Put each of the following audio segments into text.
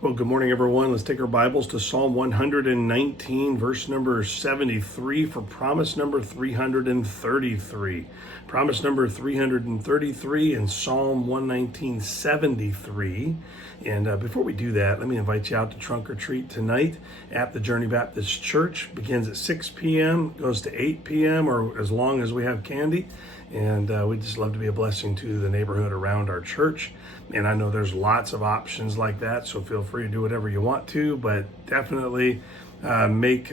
Well, good morning, everyone. Let's take our Bibles to Psalm 119, verse number 73 for promise number 333. Promise number 333 in Psalm 119, 73. And before we do that, let me invite you out to Trunk or Treat tonight at the Journey Baptist Church. Begins at 6 p.m., goes to 8 p.m., or as long as we have candy. And we'd just love to be a blessing to the neighborhood around our church. And I know there's lots of options like that, so feel free to do whatever you want to, but definitely make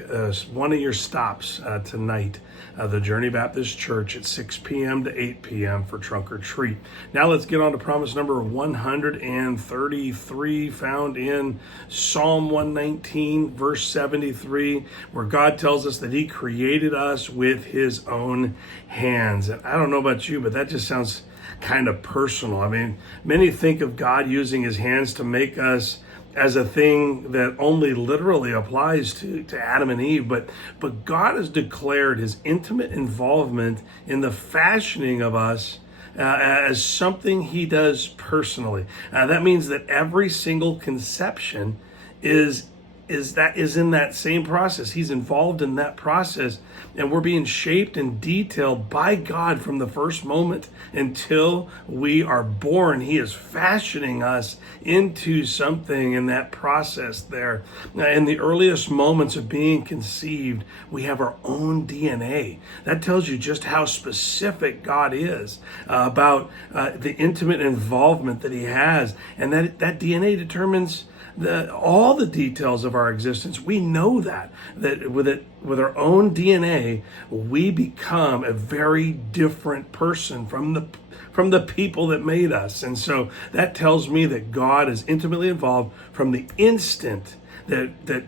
one of your stops tonight, the Journey Baptist Church at 6 p.m. to 8 p.m. for Trunk or Treat. Now let's get on to promise number 133, found in Psalm 119, verse 73, where God tells us that He created us with His own hands. And I don't know about you, but that just sounds kind of personal. I mean, many think of God using His hands to make us as a thing that only literally applies to Adam and Eve, but God has declared His intimate involvement in the fashioning of us as something He does personally. That means that every single conception is in that same process. He's involved in that process, and we're being shaped and detailed by God from the first moment until we are born. He is fashioning us into something in that process there. In the earliest moments of being conceived, we have our own DNA. That tells you just how specific God is about the intimate involvement that He has, and that DNA determines all the details of our existence. We know that with our own DNA, we become a very different person from the people that made us. And so that tells me that God is intimately involved from the instant the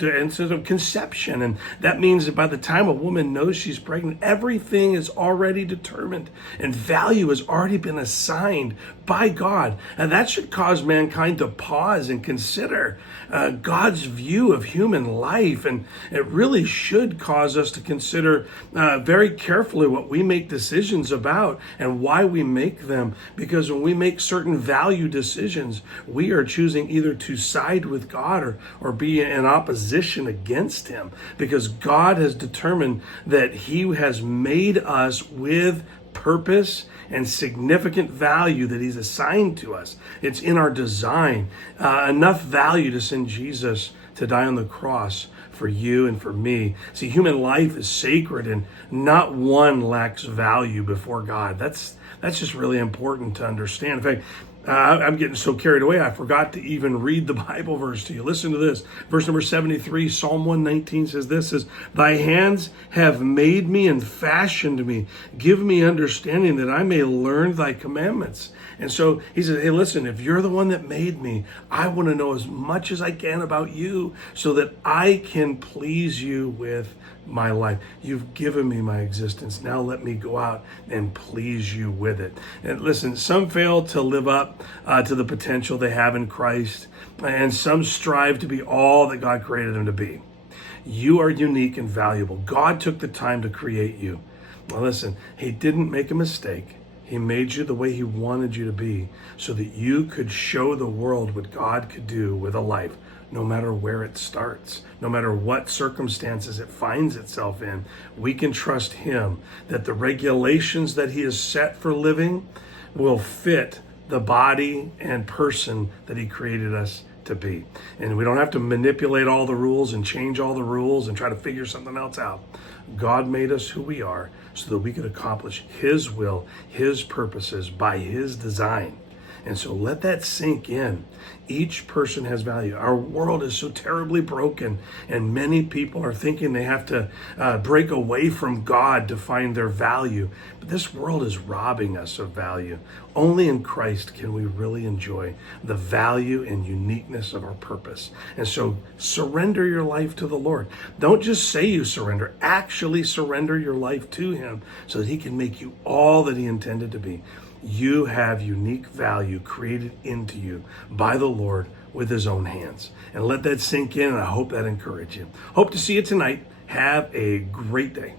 instant of conception. And that means that by the time a woman knows she's pregnant, everything is already determined and value has already been assigned by God. And that should cause mankind to pause and consider God's view of human life. And it really should cause us to consider very carefully what we make decisions about and why we make them. Because when we make certain value decisions, we are choosing either to side with God or be in opposition against Him, because God has determined that He has made us with purpose and significant value that He's assigned to us. It's in our design. Enough value to send Jesus to die on the cross for you and for me. See, human life is sacred and not one lacks value before God. That's just really important to understand. In fact, I'm getting so carried away, I forgot to even read the Bible verse to you. Listen to this. Verse number 73, Psalm 119 says, "Thy hands have made me and fashioned me. Give me understanding that I may learn thy commandments." And so he says, hey, listen, if you're the one that made me, I want to know as much as I can about you so that I can please you with my life. You've given me my existence. Now let me go out and please you with it. And listen, some fail to live up to the potential they have in Christ, and some strive to be all that God created them to be. You are unique and valuable. God took the time to create you. Well, listen, He didn't make a mistake. He made you the way He wanted you to be so that you could show the world what God could do with a life, no matter where it starts, no matter what circumstances it finds itself in. We can trust Him that the regulations that He has set for living will fit the body and person that He created us to be. And we don't have to manipulate all the rules and change all the rules and try to figure something else out. God made us who we are so that we could accomplish His will, His purposes by His design. And so let that sink in. Each person has value. Our world is so terribly broken, and many people are thinking they have to break away from God to find their value. But this world is robbing us of value. Only in Christ can we really enjoy the value and uniqueness of our purpose. And so surrender your life to the Lord. Don't just say you surrender. Actually surrender your life to Him so that He can make you all that He intended to be. You have unique value created into you by the Lord with His own hands. And let that sink in, and I hope that encourages you. Hope to see you tonight. Have a great day.